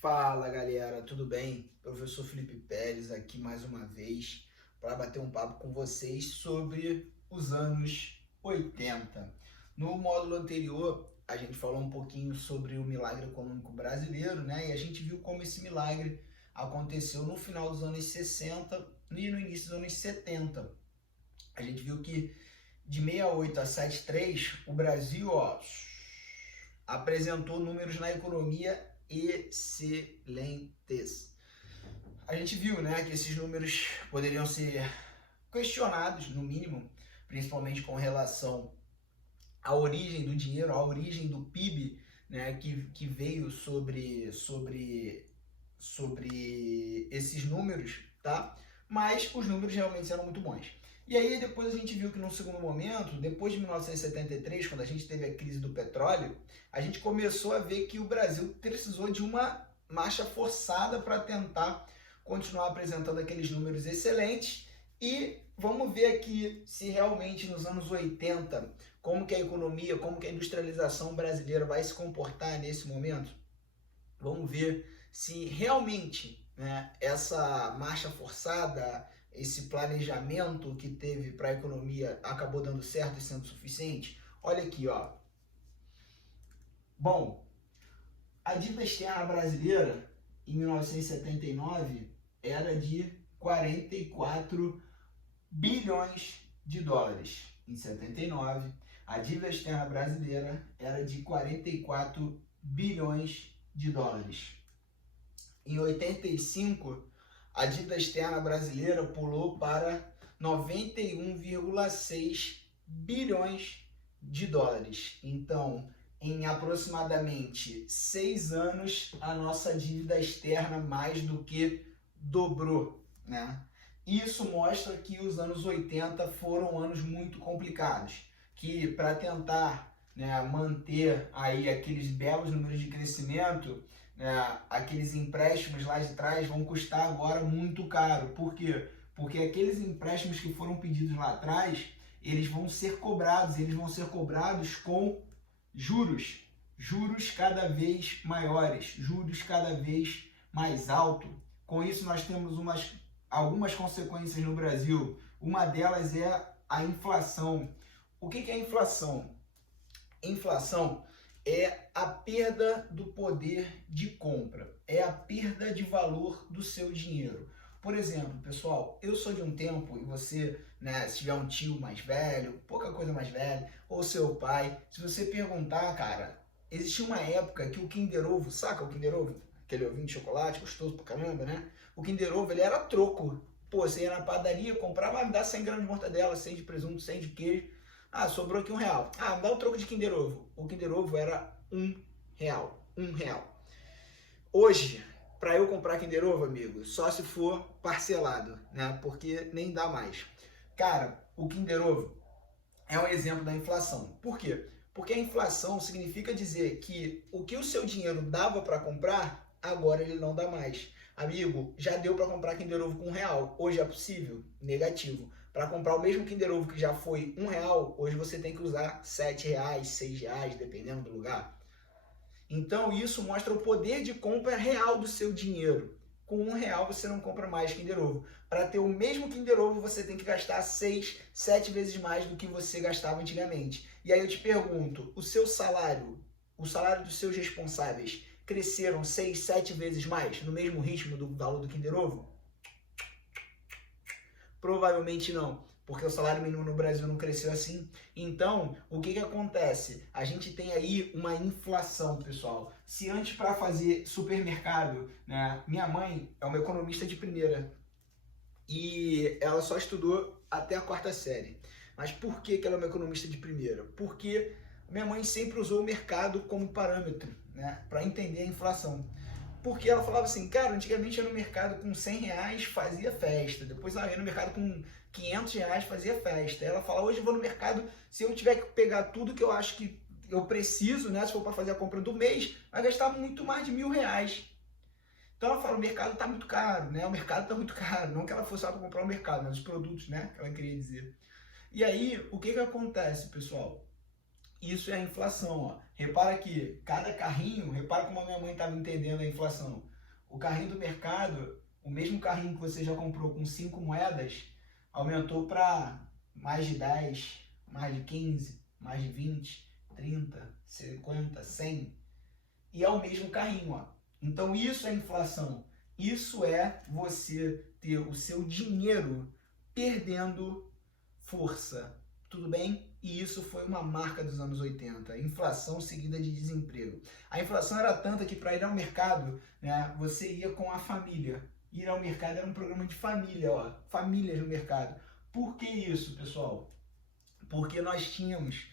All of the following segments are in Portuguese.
Fala galera, tudo bem? Professor Felipe Pérez aqui mais uma vez para bater um papo com vocês sobre os anos 80. No módulo anterior, a gente falou um pouquinho sobre o milagre econômico brasileiro, né? E a gente viu como esse milagre aconteceu no final dos anos 60 e no início dos anos 70. A gente viu que de 68 a 73, o Brasil, apresentou números na economia excelentes. A gente viu, né, que esses números poderiam ser questionados, no mínimo, principalmente com relação à origem do dinheiro, à origem do PIB, né, que veio sobre esses números, tá? Mas os números realmente eram muito bons. E aí depois a gente viu que no segundo momento, depois de 1973, quando a gente teve a crise do petróleo, a gente começou a ver que o Brasil precisou de uma marcha forçada para tentar continuar apresentando aqueles números excelentes. E vamos ver aqui se realmente nos anos 80, como que a economia, como que a industrialização brasileira vai se comportar nesse momento. Vamos ver se realmente, né, essa marcha forçada, esse planejamento que teve para a economia acabou dando certo e sendo suficiente. Olha aqui, ó. Bom, a dívida externa brasileira em 1979 era de 44 bilhões de dólares. Em 79, a dívida externa brasileira era de 44 bilhões de dólares. Em 85, a dívida externa brasileira pulou para 91,6 bilhões de dólares. Então, em aproximadamente 6 anos, a nossa dívida externa mais do que dobrou, né? Isso mostra que os anos 80 foram anos muito complicados, que para tentar, né, manter aí aqueles belos números de crescimento, aqueles empréstimos lá de trás vão custar agora muito caro. Por quê? Porque aqueles empréstimos que foram pedidos lá atrás, eles vão ser cobrados com juros cada vez maiores, juros cada vez mais altos. Com isso nós temos algumas consequências no Brasil. Uma delas é a inflação. O que é a inflação? Inflação é a perda do poder de compra, é a perda de valor do seu dinheiro. Por exemplo, pessoal, eu sou de um tempo, e você, né, se tiver um tio mais velho, pouca coisa mais velho, ou seu pai, se você perguntar, cara, existia uma época que o Kinder Ovo, saca o Kinder Ovo? Aquele ovinho de chocolate, gostoso pra caramba, né? O Kinder Ovo, ele era troco. Pô, você ia na padaria, comprava, me dá 100 gramas de mortadela, 100 de presunto, 100 de queijo. Ah, sobrou aqui R$1. Ah, me dá o troco de Kinder Ovo. O Kinder Ovo era R$1. R$1. Hoje, para eu comprar Kinder Ovo, amigo, só se for parcelado, né? Porque nem dá mais. Cara, o Kinder Ovo é um exemplo da inflação. Por quê? Porque a inflação significa dizer que o que o seu dinheiro dava para comprar, agora ele não dá mais. Amigo, já deu para comprar Kinder Ovo com R$1. Hoje é possível? Negativo. Para comprar o mesmo Kinder Ovo que já foi R$1, hoje você tem que usar R$7, R$6, dependendo do lugar. Então isso mostra o poder de compra real do seu dinheiro. Com R$1 você não compra mais Kinder Ovo. Para ter o mesmo Kinder Ovo você tem que gastar 6, 7 vezes mais do que você gastava antigamente. E aí eu te pergunto, o seu salário, o salário dos seus responsáveis, cresceram 6, 7 vezes mais no mesmo ritmo do valor do Kinder Ovo? Provavelmente não, porque o salário mínimo no Brasil não cresceu assim. Então, o que acontece? A gente tem aí uma inflação, pessoal. Se antes para fazer supermercado, né, minha mãe é uma economista de primeira e ela só estudou até a 4ª série. Mas por que ela é uma economista de primeira? Porque minha mãe sempre usou o mercado como parâmetro, né, para entender a inflação. Porque ela falava assim, cara, antigamente eu ia no mercado com R$100, fazia festa. Depois ela ia no mercado com R$500, fazia festa. Ela fala, hoje eu vou no mercado, se eu tiver que pegar tudo que eu acho que eu preciso, né, se for para fazer a compra do mês, vai gastar muito mais de R$1.000. Então ela fala, o mercado tá muito caro, né? O mercado tá muito caro. Não que ela fosse só para comprar o mercado, mas os produtos, né, que ela queria dizer. E aí, o que acontece, pessoal? isso é a inflação, ó. Repara que cada carrinho, repara como a minha mãe estava entendendo a inflação. O carrinho do mercado, o mesmo carrinho que você já comprou com 5 moedas, aumentou para mais de 10, mais de 15, mais de 20, 30, 50, 100. E é o mesmo carrinho, ó. Então isso é inflação. Isso é você ter o seu dinheiro perdendo força. Tudo bem? E isso foi uma marca dos anos 80. Inflação seguida de desemprego. A inflação era tanta que para ir ao mercado, né, você ia com a família. Ir ao mercado era um programa de família, ó. Famílias no mercado. Por que isso, pessoal? Porque nós tínhamos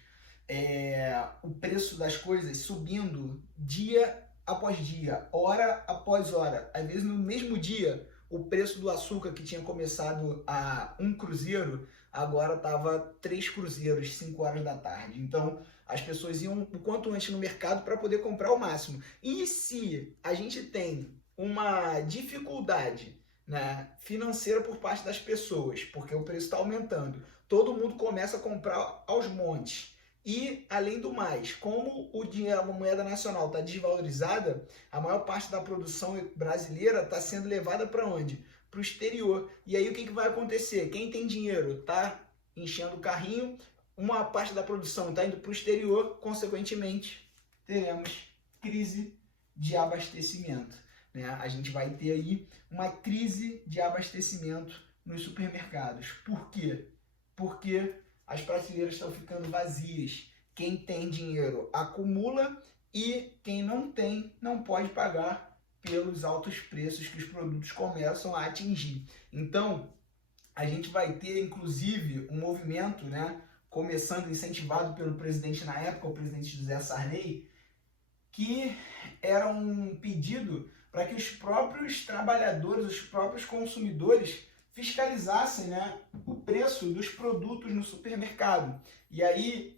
o preço das coisas subindo dia após dia, hora após hora. Às vezes no mesmo dia, o preço do açúcar que tinha começado a 1 cruzeiro, agora estava 3 cruzeiros, 5 horas da tarde. Então as pessoas iam o quanto antes no mercado para poder comprar o máximo. E se a gente tem uma dificuldade, né, financeira por parte das pessoas, porque o preço está aumentando, todo mundo começa a comprar aos montes. E, além do mais, como o dinheiro, a moeda nacional está desvalorizada, a maior parte da produção brasileira está sendo levada para onde? Para o exterior. E aí o que vai acontecer? Quem tem dinheiro está enchendo o carrinho, uma parte da produção está indo para o exterior, consequentemente, teremos crise de abastecimento. Né? A gente vai ter aí uma crise de abastecimento nos supermercados. Por quê? Porque as prateleiras estão ficando vazias. Quem tem dinheiro acumula e quem não tem não pode pagar pelos altos preços que os produtos começam a atingir. Então, a gente vai ter, inclusive, um movimento, né, começando, incentivado pelo presidente na época, o presidente José Sarney, que era um pedido para que os próprios trabalhadores, os próprios consumidores fiscalizassem, né, o preço dos produtos no supermercado. E aí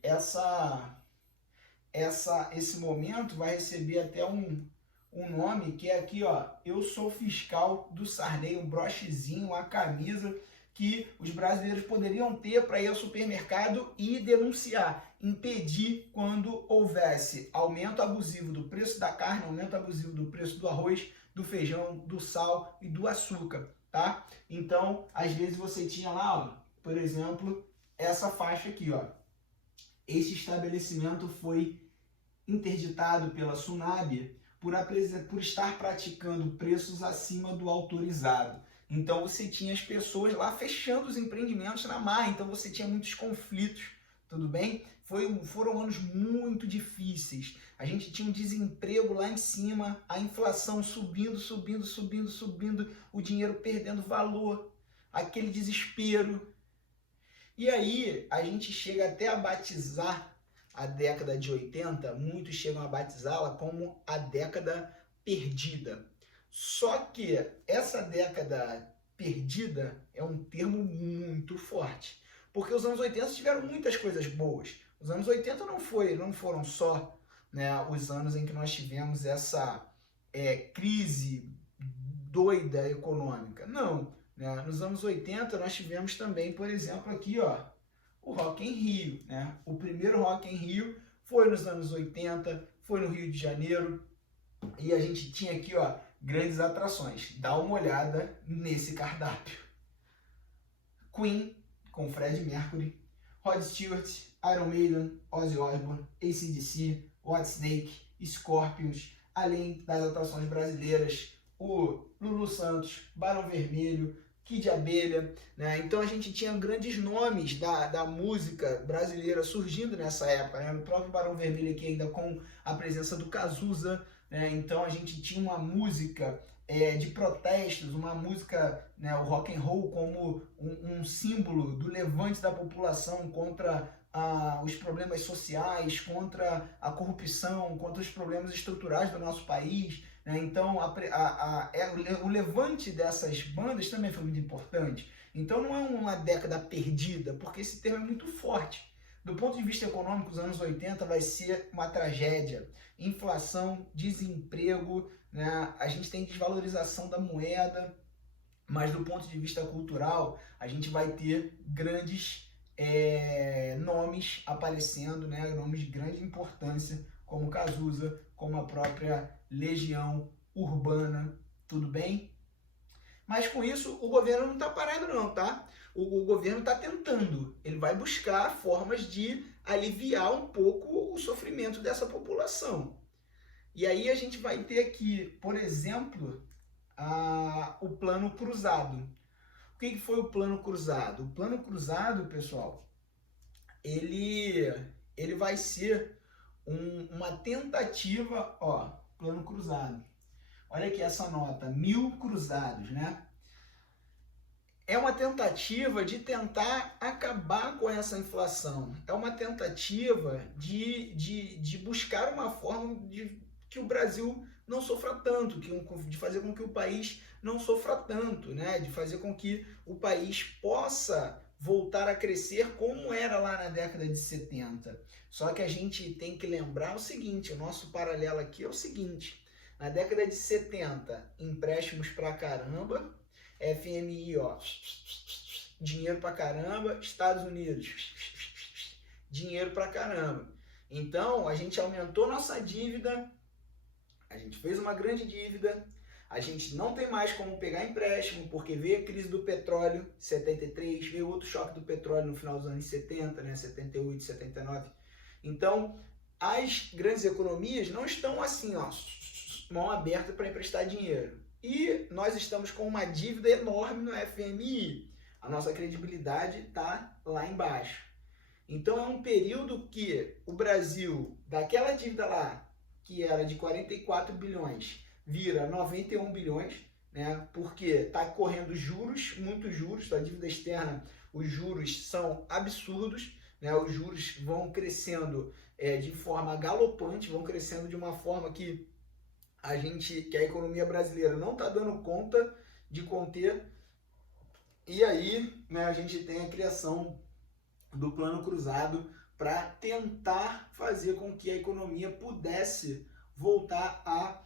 esse momento vai receber até um nome que é aqui, ó, eu sou fiscal do Sarney, um brochezinho, uma camisa que os brasileiros poderiam ter para ir ao supermercado e denunciar, impedir quando houvesse aumento abusivo do preço da carne, aumento abusivo do preço do arroz, do feijão, do sal e do açúcar. Tá? Então, às vezes você tinha lá, ó, por exemplo, essa faixa aqui, ó. Esse estabelecimento foi interditado pela SUNAB por estar praticando preços acima do autorizado. Então você tinha as pessoas lá fechando os empreendimentos na marra, então você tinha muitos conflitos, tudo bem? Foram anos muito difíceis. A gente tinha um desemprego lá em cima, a inflação subindo, subindo, subindo, subindo, o dinheiro perdendo valor, aquele desespero. E aí a gente chega até a batizar a década de 80, muitos chegam a batizá-la como a década perdida. Só que essa década perdida é um termo muito forte, porque os anos 80 tiveram muitas coisas boas. Os anos 80 não foram só, né, os anos em que nós tivemos essa crise doida econômica. Não, né? Nos anos 80 nós tivemos também, por exemplo, aqui, ó, o Rock in Rio. Né? O primeiro Rock in Rio foi nos anos 80, foi no Rio de Janeiro, e a gente tinha aqui, ó, grandes atrações. Dá uma olhada nesse cardápio. Queen, com Freddie Mercury, Rod Stewart, Iron Maiden, Ozzy Osbourne, AC/DC, Whitesnake, Scorpions, além das atrações brasileiras, o Lulu Santos, Barão Vermelho, Kid Abelha, né? Então a gente tinha grandes nomes da música brasileira surgindo nessa época, né? No próprio Barão Vermelho aqui ainda com a presença do Cazuza, né? Então a gente tinha uma música de protestos, uma música, né, o rock and roll como um símbolo do levante da população contra os problemas sociais, contra a corrupção, contra os problemas estruturais do nosso país. Né? Então o levante dessas bandas também foi muito importante. Então não é uma década perdida, porque esse termo é muito forte. Do ponto de vista econômico, os anos 80 vai ser uma tragédia. Inflação, desemprego, né? A gente tem desvalorização da moeda, mas do ponto de vista cultural, a gente vai ter grandes nomes aparecendo, né, nomes de grande importância, como Cazuza, como a própria Legião Urbana, tudo bem? Mas com isso o governo não está parado não, tá? O governo está tentando, ele vai buscar formas de aliviar um pouco o sofrimento dessa população. E aí a gente vai ter aqui, por exemplo, o Plano Cruzado. O que foi o Plano Cruzado? O Plano Cruzado, pessoal, ele vai ser uma tentativa, ó, Plano Cruzado. Olha aqui essa nota, 1000 cruzados, né? É uma tentativa de tentar acabar com essa inflação. É uma tentativa de buscar uma forma de que o Brasil não sofra tanto, de fazer com que o país não sofra tanto, né? De fazer com que o país possa voltar a crescer como era lá na década de 70. Só que a gente tem que lembrar o seguinte, o nosso paralelo aqui é o seguinte, na década de 70, empréstimos pra caramba, FMI, ó, dinheiro pra caramba, Estados Unidos, dinheiro pra caramba. Então, a gente aumentou nossa dívida, a gente fez uma grande dívida, a gente não tem mais como pegar empréstimo, porque veio a crise do petróleo, 73, veio outro choque do petróleo no final dos anos 70, né, 78, 79. Então, as grandes economias não estão assim, ó, mão aberta para emprestar dinheiro. E nós estamos com uma dívida enorme no FMI. A nossa credibilidade está lá embaixo. Então é um período que o Brasil, daquela dívida lá, que era de 44 bilhões, vira 91 bilhões, né? Porque está correndo juros, muitos juros, a dívida externa, os juros são absurdos, né? Os juros vão crescendo de forma galopante, vão crescendo de uma forma que a economia brasileira não está dando conta de conter. E aí, né, a gente tem a criação do Plano Cruzado para tentar fazer com que a economia pudesse voltar a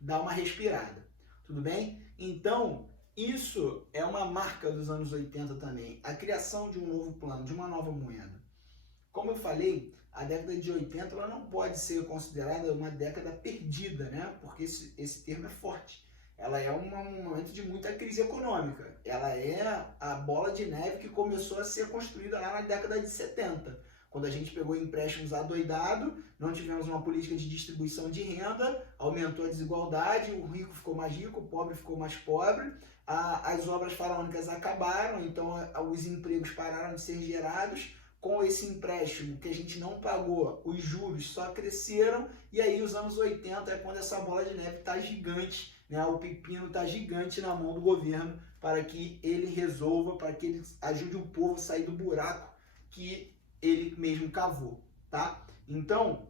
dar uma respirada. Tudo bem? Então, isso é uma marca dos anos 80 também, a criação de um novo plano, de uma nova moeda. Como eu falei, a década de 80 ela não pode ser considerada uma década perdida, né? Porque esse termo é forte. Ela é um momento de muita crise econômica. Ela é a bola de neve que começou a ser construída lá na década de 70. Quando a gente pegou empréstimos adoidado, não tivemos uma política de distribuição de renda, aumentou a desigualdade, o rico ficou mais rico, o pobre ficou mais pobre, as obras faraônicas acabaram, então os empregos pararam de ser gerados. Com esse empréstimo que a gente não pagou, os juros só cresceram, e aí os anos 80 é quando essa bola de neve está gigante, né? O pepino está gigante na mão do governo para que ele resolva, para que ele ajude o povo a sair do buraco que ele mesmo cavou, tá? Então,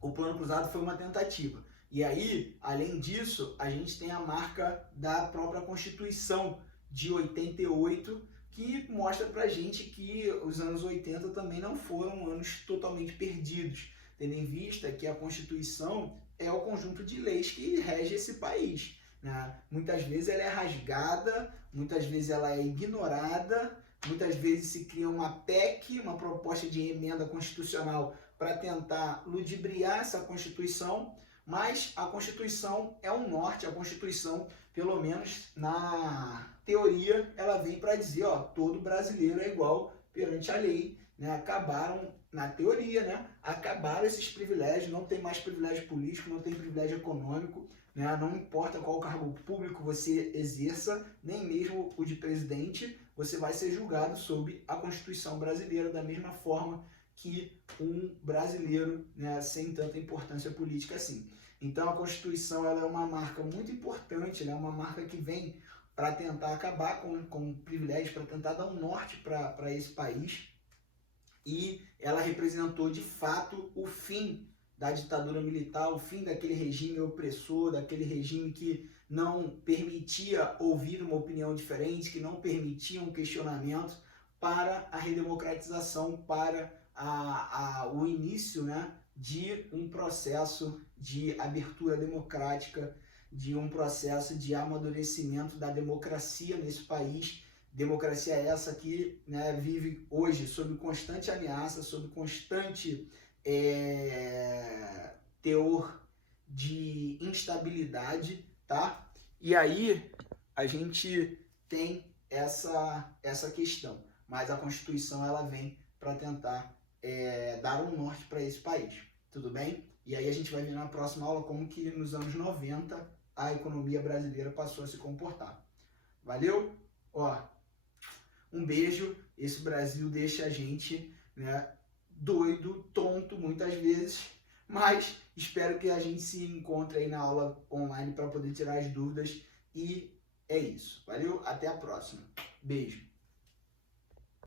o Plano Cruzado foi uma tentativa. E aí, além disso, a gente tem a marca da própria Constituição de 88, que mostra pra gente que os anos 80 também não foram anos totalmente perdidos, tendo em vista que a Constituição é o conjunto de leis que rege esse país, né? Muitas vezes ela é rasgada, muitas vezes ela é ignorada, muitas vezes se cria uma PEC, uma proposta de emenda constitucional, para tentar ludibriar essa Constituição, mas a Constituição é um norte, a Constituição, pelo menos na teoria, ela vem para dizer, ó, todo brasileiro é igual perante a lei, né? Acabaram, na teoria, né? Acabaram esses privilégios, não tem mais privilégio político, não tem privilégio econômico, né? Não importa qual cargo público você exerça, nem mesmo o de presidente, você vai ser julgado sob a Constituição brasileira da mesma forma que um brasileiro, né, sem tanta importância política assim. Então a Constituição ela é uma marca muito importante, ela é uma marca que vem para tentar acabar com privilégios, para tentar dar um norte para esse país, e ela representou de fato o fim da ditadura militar, o fim daquele regime opressor, daquele regime que não permitia ouvir uma opinião diferente, que não permitia um questionamento, para a redemocratização, para o início, né, de um processo de abertura democrática, de um processo de amadurecimento da democracia nesse país, Democracia é essa que, né, vive hoje sob constante ameaça, sob constante teor de instabilidade, tá? E aí a gente tem essa questão, mas a Constituição ela vem para tentar dar um norte para esse país, tudo bem? E aí a gente vai ver na próxima aula como que nos anos 90 a economia brasileira passou a se comportar. Valeu? Ó, um beijo. Esse Brasil deixa a gente, né, doido, tonto muitas vezes, mas espero que a gente se encontre aí na aula online para poder tirar as dúvidas. E é isso. Valeu? Até a próxima. Beijo.